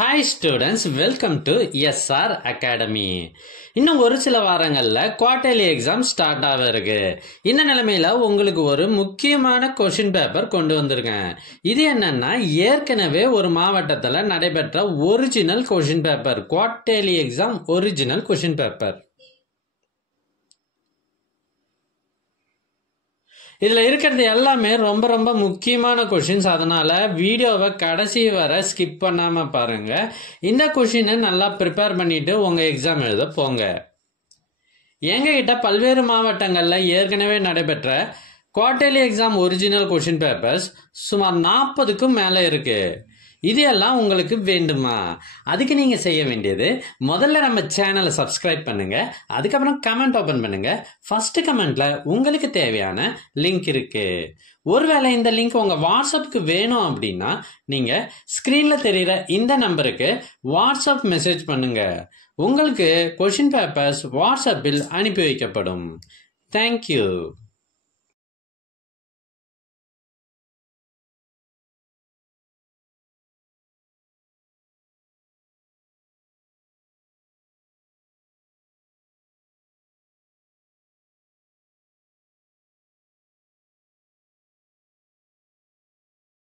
Hi students, welcome to SR Academy. இன்னும் ஒரு சில வாரங்களில் குவார்டர்லி எக்ஸாம் ஸ்டார்ட் ஆக இருக்கு. இந்த நிலைமையில உங்களுக்கு ஒரு முக்கியமான கொஷின் பேப்பர் கொண்டு வந்திருக்கேன். இது என்னன்னா, ஏற்கனவே ஒரு மாவட்டத்தில் நடைபெற்ற original question paper, quarterly exam original question paper. இதில் இருக்கிறது எல்லாமே ரொம்ப ரொம்ப முக்கியமான கொஷின்ஸ். அதனால வீடியோவை கடைசி வரை ஸ்கிப் பண்ணாமல் பாருங்க. இந்த கொஷினை நல்லா ப்ரிப்பேர் பண்ணிட்டு உங்கள் எக்ஸாம் எழுத போங்க. எங்ககிட்ட பல்வேறு மாவட்டங்களில் ஏற்கனவே நடைபெற்ற quarterly exam original question papers சுமார் 40க்கும் மேலே இருக்கு. இது எல்லாம் உங்களுக்கு வேண்டுமா? அதுக்கு நீங்க செய்ய வேண்டியது, முதல்ல நம்ம சேனலை சப்ஸ்கிரைப் பண்ணுங்க. அதுக்கப்புறம் கமெண்ட் ஓபன் பண்ணுங்க. ஃபர்ஸ்ட் கமெண்ட்ல உங்களுக்கு தேவையான லிங்க் இருக்கு. ஒருவேளை இந்த லிங்க் உங்க வாட்ஸ்அப்புக்கு வேணும் அப்படின்னா நீங்க ஸ்கிரீன்ல தெரியுற இந்த நம்பருக்கு வாட்ஸ்அப் மெசேஜ் பண்ணுங்க. உங்களுக்கு கொஷின் பேப்பர்ஸ் வாட்ஸ்அப்பில் அனுப்பி வைக்கப்படும். தேங்க்யூ.